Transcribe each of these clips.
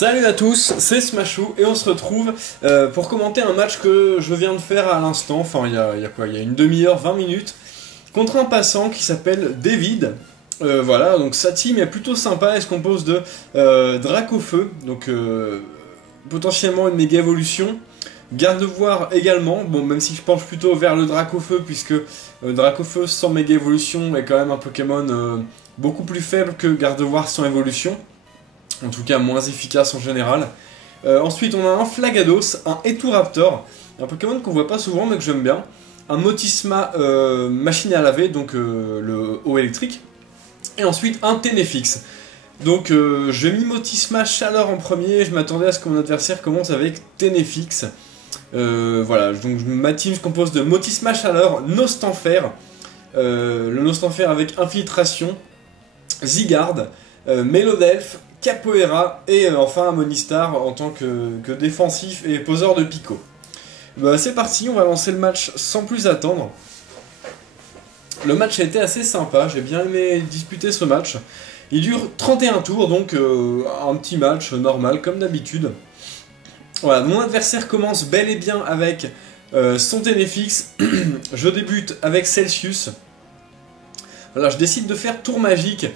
Salut à tous, c'est Smashou et on se retrouve pour commenter un match que je viens de faire à l'instant, enfin il y a quoi, il y a une demi-heure, 20 minutes, contre un passant qui s'appelle David. Voilà, donc sa team est plutôt sympa, elle se compose de Dracofeu, donc potentiellement une méga évolution, Gardevoir également, bon même si je penche plutôt vers le Dracofeu puisque Dracofeu sans méga évolution est quand même un Pokémon beaucoup plus faible que Gardevoir sans évolution. En tout cas moins efficace en général. Ensuite on a un Flagados, un Eturaptor, un Pokémon qu'on voit pas souvent mais que j'aime bien. Un Motisma machine à laver, donc le eau électrique. Et ensuite un Ténéfix. Donc j'ai mis Motisma chaleur en premier, je m'attendais à ce que mon adversaire commence avec Ténéfix. Voilà, donc ma team se compose de Motisma chaleur, Nostanfer, le Nostanfer avec infiltration, Zygarde, Mélodelph, Capoeira et enfin un Monistar en tant que défensif et poseur de Pico. Bah, c'est parti, on va lancer le match sans plus attendre. Le match a été assez sympa, j'ai bien aimé disputer ce match. Il dure 31 tours, donc un petit match normal comme d'habitude. Voilà, mon adversaire commence bel et bien avec son Ténéfix. Je débute avec Celsius. Voilà, je décide de faire tour magique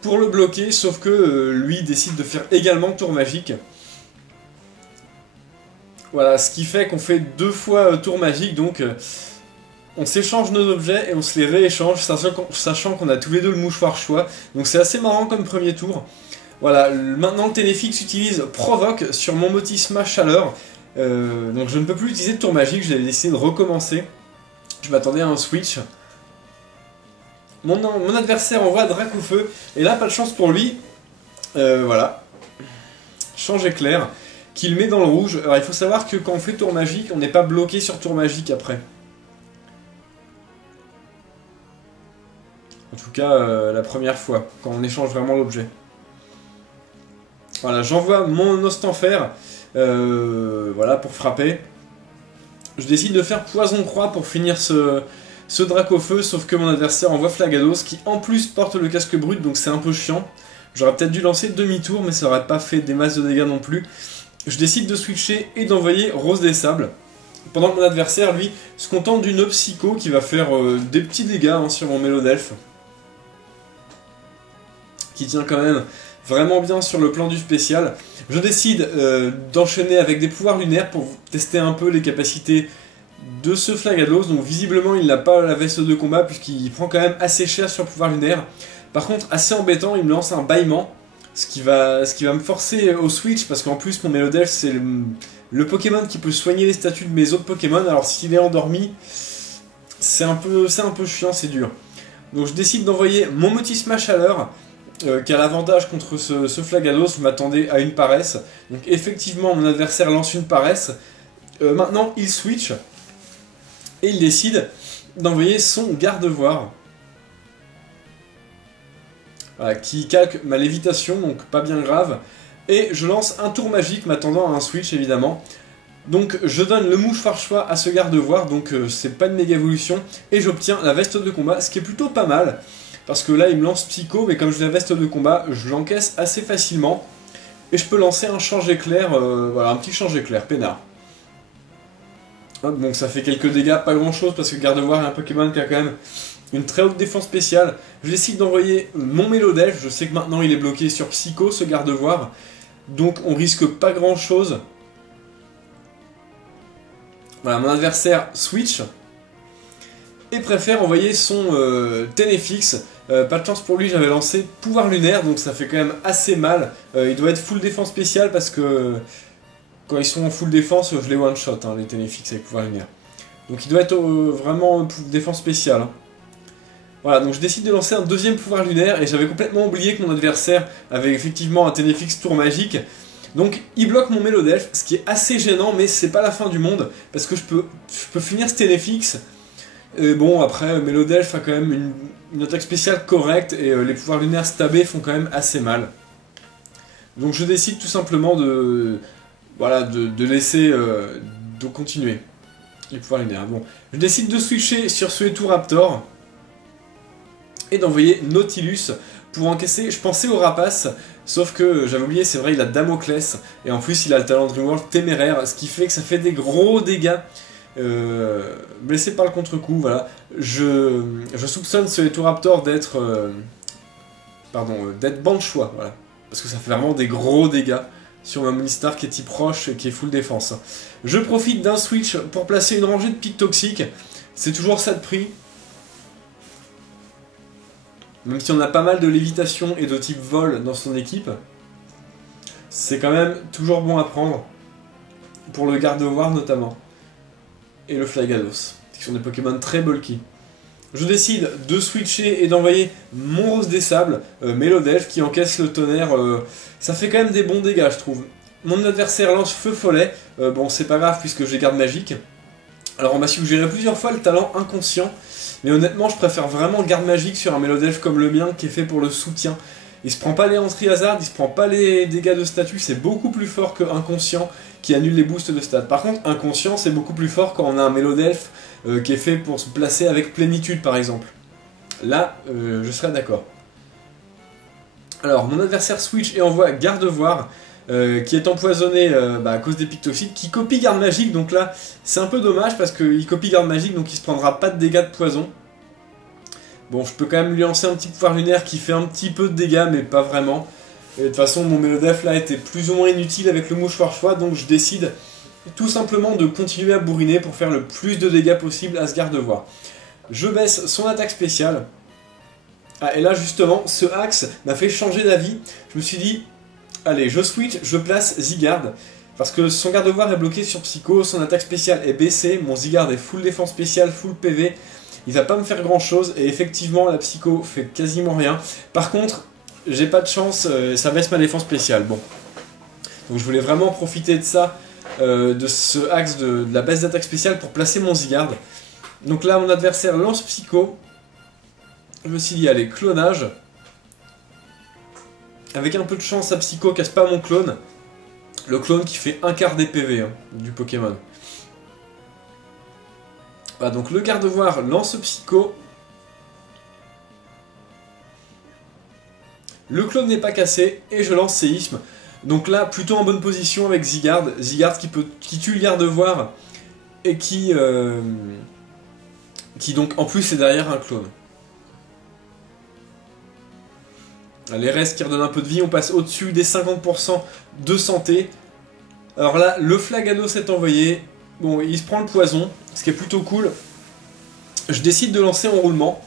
pour le bloquer, sauf que lui décide de faire également tour magique. Voilà, ce qui fait qu'on fait deux fois tour magique, donc on s'échange nos objets et on se les rééchange, sachant qu'on a tous les deux le mouchoir choix. Donc c'est assez marrant comme premier tour. Voilà, maintenant le Ténéfix utilise Provoque sur mon Motisma chaleur. Donc je ne peux plus utiliser de tour magique, j'ai décidé de recommencer. Je m'attendais à un switch. Mon adversaire envoie Dracofeu, et là pas de chance pour lui, voilà, change éclair, qu'il met dans le rouge. Alors il faut savoir que quand on fait tour magique, on n'est pas bloqué sur tour magique après. En tout cas la première fois, quand on échange vraiment l'objet. Voilà, j'envoie mon Nostanfer, voilà, pour frapper. Je décide de faire Poison Croix pour finir ce Dracofeu, sauf que mon adversaire envoie Flagados, qui en plus porte le casque brut, donc c'est un peu chiant. J'aurais peut-être dû lancer demi-tour, mais ça aurait pas fait des masses de dégâts non plus. Je décide de switcher et d'envoyer Rose des Sables. Pendant que mon adversaire, lui, se contente d'une Psycho qui va faire des petits dégâts sur mon Mélodelph. Qui tient quand même vraiment bien sur le plan du spécial. Je décide d'enchaîner avec des pouvoirs lunaires pour tester un peu les capacités de ce Flagados. Donc visiblement il n'a pas la veste de combat puisqu'il prend quand même assez cher sur le pouvoir lunaire. Par contre assez embêtant, il me lance un bâillement, ce qui va me forcer au switch parce qu'en plus mon Mélodelph c'est le Pokémon qui peut soigner les statuts de mes autres Pokémon. Alors s'il est endormi, c'est un peu chiant, c'est dur. Donc je décide d'envoyer mon Motisma chaleur qui a l'avantage contre ce Flagados. Je m'attendais à une paresse. Donc effectivement mon adversaire lance une paresse. Maintenant il switch. Et il décide d'envoyer son Gardevoir. Voilà, qui calque ma lévitation, donc pas bien grave. Et je lance un tour magique, m'attendant à un switch évidemment. Donc je donne le mouchoir choix à ce Gardevoir, donc c'est pas une méga évolution. Et j'obtiens la veste de combat, ce qui est plutôt pas mal. Parce que là il me lance Psycho, mais comme j'ai la veste de combat, je l'encaisse assez facilement. Et je peux lancer un change éclair, voilà, un petit change éclair, peinard. Donc ça fait quelques dégâts, pas grand chose parce que Gardevoir est un Pokémon qui a quand même une très haute défense spéciale. Je décide d'envoyer mon Mélodelph, je sais que maintenant il est bloqué sur Psycho ce Gardevoir, donc on risque pas grand chose. Voilà, mon adversaire switch et préfère envoyer son Ténéfix. Pas de chance pour lui, j'avais lancé pouvoir lunaire, donc ça fait quand même assez mal. Il doit être full défense spéciale parce que quand ils sont en full défense, je les one-shot, les Ténéfix avec pouvoir lunaire. Donc il doit être vraiment défense spéciale. Voilà, donc je décide de lancer un deuxième pouvoir lunaire, et j'avais complètement oublié que mon adversaire avait effectivement un Ténéfix tour magique. Donc il bloque mon Mélodelph, ce qui est assez gênant, mais c'est pas la fin du monde, parce que je peux finir ce Ténéfix. Et bon, après, Mélodelph a quand même une attaque spéciale correcte, et les pouvoirs lunaires stabés font quand même assez mal. Donc je décide tout simplement de laisser, de continuer les pouvoirs lunaires. Bon, je décide de switcher sur ce Eturaptor et d'envoyer Nautilus pour encaisser. Je pensais au Rapace, Sauf que, j'avais oublié, c'est vrai, il a Damoclès, et en plus il a le talent Dreamworld téméraire, ce qui fait que ça fait des gros dégâts. Blessé par le contre-coup, voilà. Je soupçonne ce Etoraptor d'être... d'être Banchois, voilà. Parce que ça fait vraiment des gros dégâts sur ma Monistar qui est type roche et qui est full défense. Je profite d'un switch pour placer une rangée de pics toxiques. C'est toujours ça de prix. Même si on a pas mal de lévitation et de type vol dans son équipe, c'est quand même toujours bon à prendre. Pour le Gardevoir notamment. Et le Flagados, qui sont des Pokémon très bulky. Je décide de switcher et d'envoyer mon Rose des Sables, Mélodelph, qui encaisse le tonnerre. Ça fait quand même des bons dégâts, je trouve. Mon adversaire lance Feu Follet. Bon, c'est pas grave puisque j'ai garde magique. Alors, on m'a suggéré plusieurs fois le talent inconscient. Mais honnêtement, je préfère vraiment garde magique sur un Mélodelph comme le mien, qui est fait pour le soutien. Il se prend pas les entrées hasard, il se prend pas les dégâts de statut, c'est beaucoup plus fort que inconscient qui annule les boosts de stats. Par contre, inconscient, c'est beaucoup plus fort quand on a un Mélodelph qui est fait pour se placer avec plénitude, par exemple. Là, je serais d'accord. Alors, mon adversaire switch et envoie Gardevoir, qui est empoisonné à cause des pics toxiques, qui copie garde magique, donc là, c'est un peu dommage parce qu'il copie garde magique, donc il se prendra pas de dégâts de poison. Bon, je peux quand même lui lancer un petit pouvoir lunaire qui fait un petit peu de dégâts, mais pas vraiment. Et de toute façon, mon Mélodelph là était plus ou moins inutile avec le mouchoir choix, donc je décide tout simplement de continuer à bourriner pour faire le plus de dégâts possible à ce Gardevoir. Je baisse son attaque spéciale. Ah, et là justement, ce axe m'a fait changer d'avis. Je me suis dit, allez, je switch, je place Zygarde. Parce que son Gardevoir est bloqué sur Psycho, son attaque spéciale est baissée, mon Zygarde est full défense spéciale, full PV. Il va pas me faire grand chose, et effectivement la Psycho fait quasiment rien. Par contre, j'ai pas de chance, ça baisse ma défense spéciale. Bon. Donc je voulais vraiment profiter de ça, de ce axe de la baisse d'attaque spéciale pour placer mon Zygarde. Donc là, mon adversaire lance Psycho. Je me suis dit, allez, clonage. Avec un peu de chance, sa Psycho casse pas mon clone. Le clone qui fait un quart des PV du Pokémon. Bah, donc le Gardevoir lance Psycho. Le clone n'est pas cassé et je lance Séisme. Donc là, plutôt en bonne position avec Zygarde. Zygarde qui tue le Gardevoir et qui donc en plus est derrière un clone. Les restes qui redonnent un peu de vie, on passe au-dessus des 50% de santé. Alors là, le Flagados est envoyé. Bon, il se prend le poison, ce qui est plutôt cool. Je décide de lancer en roulement.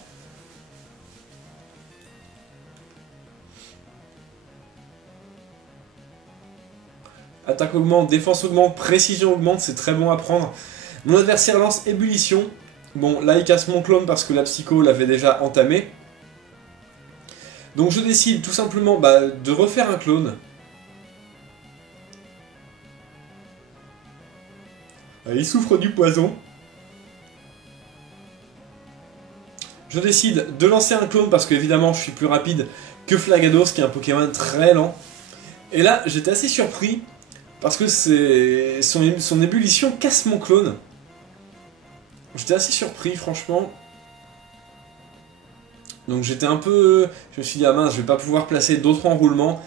Attaque augmente, défense augmente, précision augmente, c'est très bon à prendre. Mon adversaire lance ébullition. Bon, là il casse mon clone parce que la Psycho l'avait déjà entamé. Donc je décide tout simplement de refaire un clone. Il souffre du poison. Je décide de lancer un clone parce que évidemment je suis plus rapide que Flagados qui est un Pokémon très lent. Et là j'étais assez surpris parce que son ébullition casse mon clone. J'étais assez surpris franchement. Donc j'étais un peu... Je me suis dit ah mince je vais pas pouvoir placer d'autres enroulements.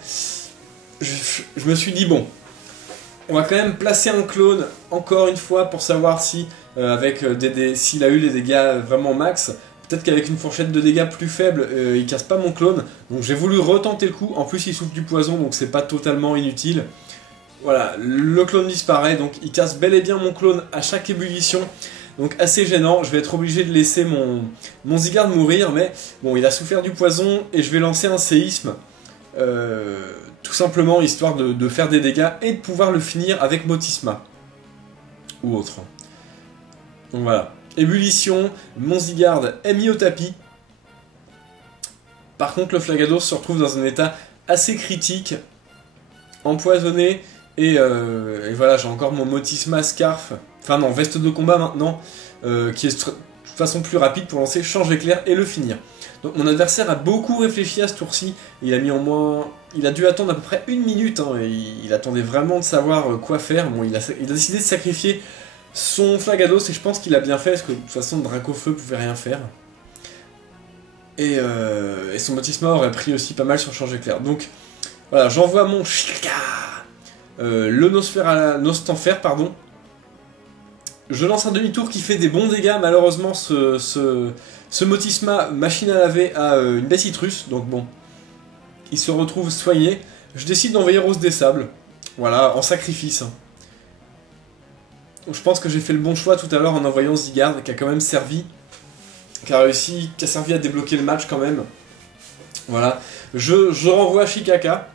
Je me suis dit bon... On va quand même placer un clone encore une fois pour savoir si s'il a eu les dégâts vraiment max. Peut-être qu'avec une fourchette de dégâts plus faible, il casse pas mon clone. Donc j'ai voulu retenter le coup. En plus il souffle du poison donc c'est pas totalement inutile. Voilà, le clone disparaît donc il casse bel et bien mon clone à chaque ébullition. Donc assez gênant, je vais être obligé de laisser mon Zygarde mourir. Mais bon, il a souffert du poison et je vais lancer un séisme. Tout simplement histoire de faire des dégâts et de pouvoir le finir avec Motisma. Ou autre. Donc voilà. Ébullition, mon Zygarde est mis au tapis. Par contre le Flagados se retrouve dans un état assez critique. Empoisonné. Et voilà, j'ai encore mon Motisma Scarf. Enfin non, veste de combat maintenant. Qui est de toute façon plus rapide pour lancer Change Éclair et le finir. Donc mon adversaire a beaucoup réfléchi à ce tour-ci, il a mis en moins... Il a dû attendre à peu près 1 minute, et il attendait vraiment de savoir quoi faire. Bon, il a décidé de sacrifier son Flagados, et je pense qu'il a bien fait, parce que de toute façon Dracofeu pouvait rien faire. Et son Motisma aurait pris aussi pas mal sur Change Éclair. Donc Voilà, j'envoie mon Shika, le Nostanfer, pardon. Je lance un demi-tour qui fait des bons dégâts. Malheureusement, ce Motisma machine à laver a une baie citrus, donc bon, il se retrouve soigné. Je décide d'envoyer Rose des Sables, voilà, en sacrifice. Je pense que j'ai fait le bon choix tout à l'heure en envoyant Zygarde, qui a quand même servi, qui a servi à débloquer le match quand même. Voilà, je renvoie Shikaka,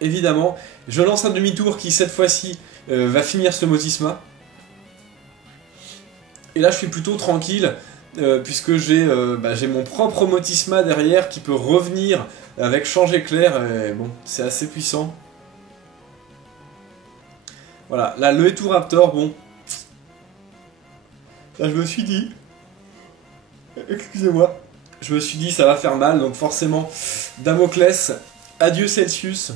évidemment. Je lance un demi-tour qui, cette fois-ci, va finir ce Motisma. Et là, je suis plutôt tranquille, puisque j'ai mon propre Motisma derrière qui peut revenir avec Change Éclair, et bon, c'est assez puissant. Voilà, là, le Eturaptor, bon. Là, je me suis dit... Excusez-moi. Je me suis dit, ça va faire mal, donc forcément, Damoclès, adieu Celsius.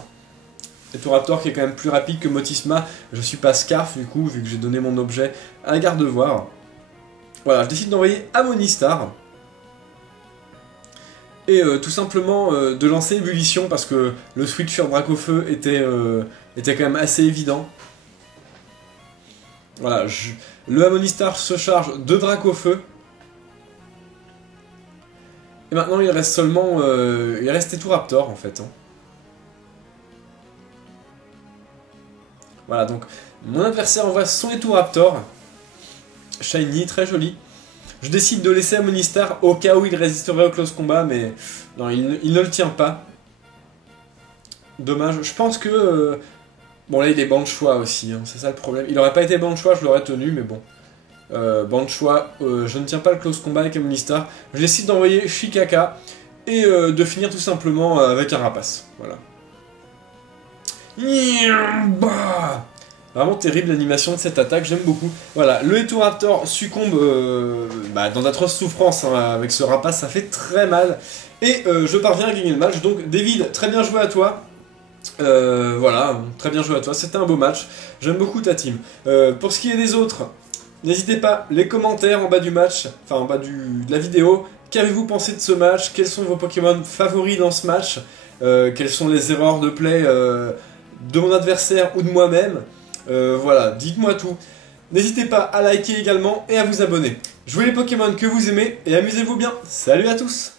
Eturaptor qui est quand même plus rapide que Motisma. Je suis pas Scarf, du coup, vu que j'ai donné mon objet à la Gardevoir. Voilà, je décide d'envoyer Amonistar. Et tout simplement de lancer Ébullition, parce que le switch sur Dracofeu était quand même assez évident. Voilà, le Amonistar se charge de Dracofeu. Et maintenant il reste seulement... il reste Eturaptor en fait. Hein. Voilà, donc mon adversaire envoie son Eturaptor. Shiny, très joli. Je décide de laisser Amonistar au cas où il résisterait au close combat, mais non, il ne le tient pas. Dommage. Je pense que... bon là il est ban de choix aussi, hein, c'est ça le problème. Il aurait pas été ban de choix, je l'aurais tenu, mais bon. Ban de choix, je ne tiens pas le close combat avec Amonistar. Je décide d'envoyer Shikaka et de finir tout simplement avec un rapace. Voilà. Vraiment terrible l'animation de cette attaque, j'aime beaucoup. Voilà, le Eturaptor succombe dans d'atroces souffrances, hein, avec ce rapace, ça fait très mal. Et je parviens à gagner le match, donc David, très bien joué à toi. Voilà, très bien joué à toi, c'était un beau match, j'aime beaucoup ta team. Pour ce qui est des autres, n'hésitez pas, les commentaires en bas du match, enfin en bas de la vidéo, qu'avez-vous pensé de ce match? Quels sont vos Pokémon favoris dans ce match? Quelles sont les erreurs de play de mon adversaire ou de moi-même? Voilà, dites-moi tout. N'hésitez pas à liker également et à vous abonner. Jouez les Pokémon que vous aimez et amusez-vous bien. Salut à tous!